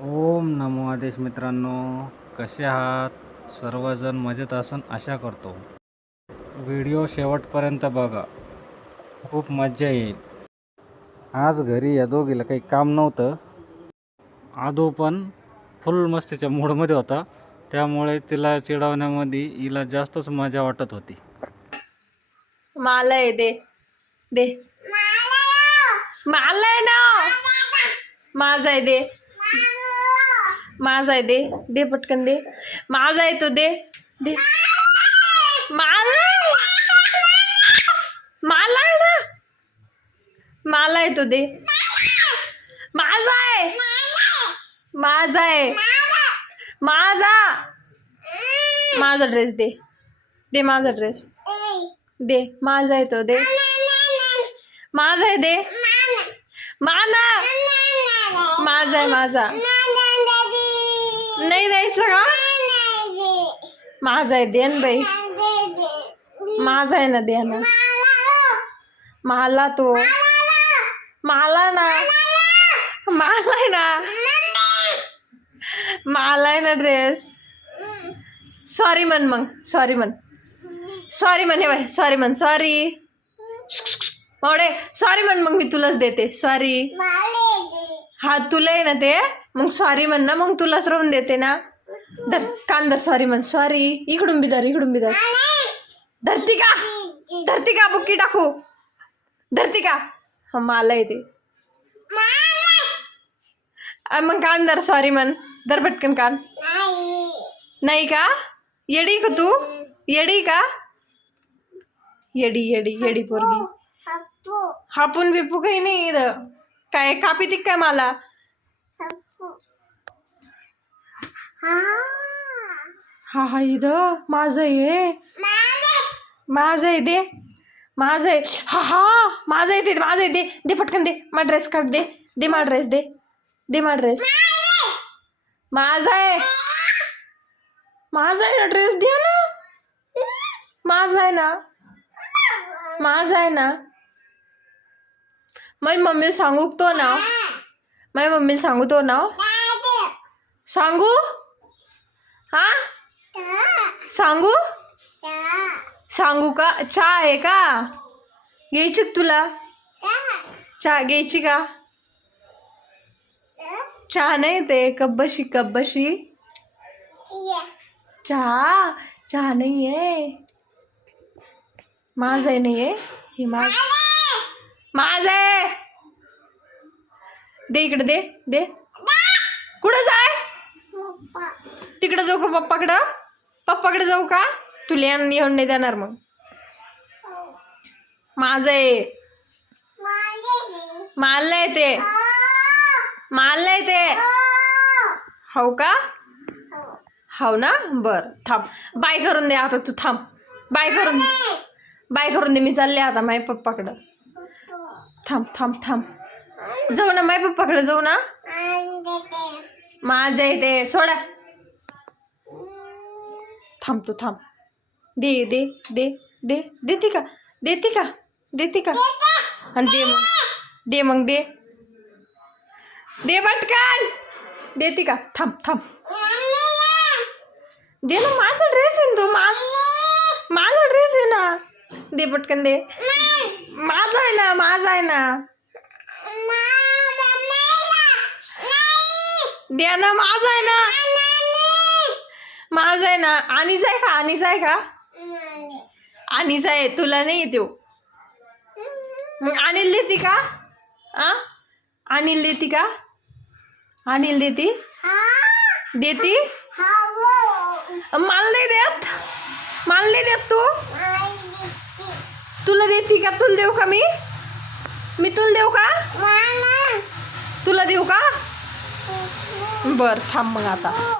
ओम नमो आदेश मित्रांनो, कसे आहात? सर्वजण मजेत असून आशा करतो. व्हिडिओ शेवटपर्यंत बघा, खूप मजा येईल. आज घरी या दोघीला काही काम नव्हतं. आदू पण फुल मस्तीच्या मूडमध्ये होता, त्यामुळे तिला चिडवण्यामध्ये हिला जास्तच मजा वाटत होती. मला आहे दे दे मला आहे ना माझा आहे दे माझा आहे दे दे पटकन दे माझा आहे तो दे दे मला मला आहे ना मला आहे तो दे माझा आहे माझा आहे माझा माझा ड्रेस दे दे माझा ड्रेस दे माझा आहे तो दे माझा आहे दे मला माझा आहे माझा नाही द्यायचं का माझा आहे दे ना बाई माझा आहे ना दे ना मला तो मला ना मला आहे ना मला आहे ना ड्रेस सॉरी म्हण मग सॉरी म्हण सॉरी म्हण हे बाय सॉरी म्हण सॉरी मावडे सॉरी म्हण मग मी तुलाच देते सॉरी हा तुला आहे ना ते मग सॉरी म्हण ना मग तुलाच राहून देते ना धर कांदर सॉरी म्हण सॉरी इकडून बिदर धरती का बुक्की टाकू धरती का हा मला येते मग कांदर सॉरी म्हण धर पटकन कान नाही का येडी का तू येडी का येडी येडी येडी पोरगी हापून बिपू काही नाही इथं काय कापी ती काय मला हा हा इथं माझं आहे माझं आहे दे माझं आहे हा हा माझं आहे ते माझं आहे दे दे पटकन दे मा ड्रेस काढ दे दे मा ड्रेस दे दे मा ड्रेस माझा आहे माझा आहे ना ड्रेस द्या ना माझा आहे ना माझा आहे ना माझी मम्मीला सांगू तो ना माझ्या मम्मीला सांगू तो ना सांगू हा सांगू सांगू का चहा आहे का घ्यायची तुला चहा घ्यायची का चहा नाही ते कब्बशी चहा चहा नाही आहे माझा आहे नाही आहे हे माझा आहे दे इकडे दे दे कुठं जाय तिकडं जाऊ का पप्पाकडे जाऊ का तुला येऊन नाही देणार मग माझं आहे मला येते मला येते हो का हो ना बर थांब बाय करून दे आता तू थांब बाय करून दे मी चालले आता माझ्या पप्पाकडं थांब जाऊ ना माझ्या पप्पाकडे जाऊ ना माझं आहे ते सोडा थांब तू थांब दे दे दे दे देते का आणि दे मग दे पटकन देते का थांब दे ना माझा ड्रेस आहे ना तो माझा ड्रेस आहे ना दे पटकन दे माझा आहे ना द्या ना माझा आहे ना आणीच आहे का आणीच आहे तुला नाही येतो मग अनिल देते का अनिल देते का अनिल देती मला नाही देत तू तुला देती का तुला देऊ का मी तुला देऊ का तुला देऊ का बर थांब मग आता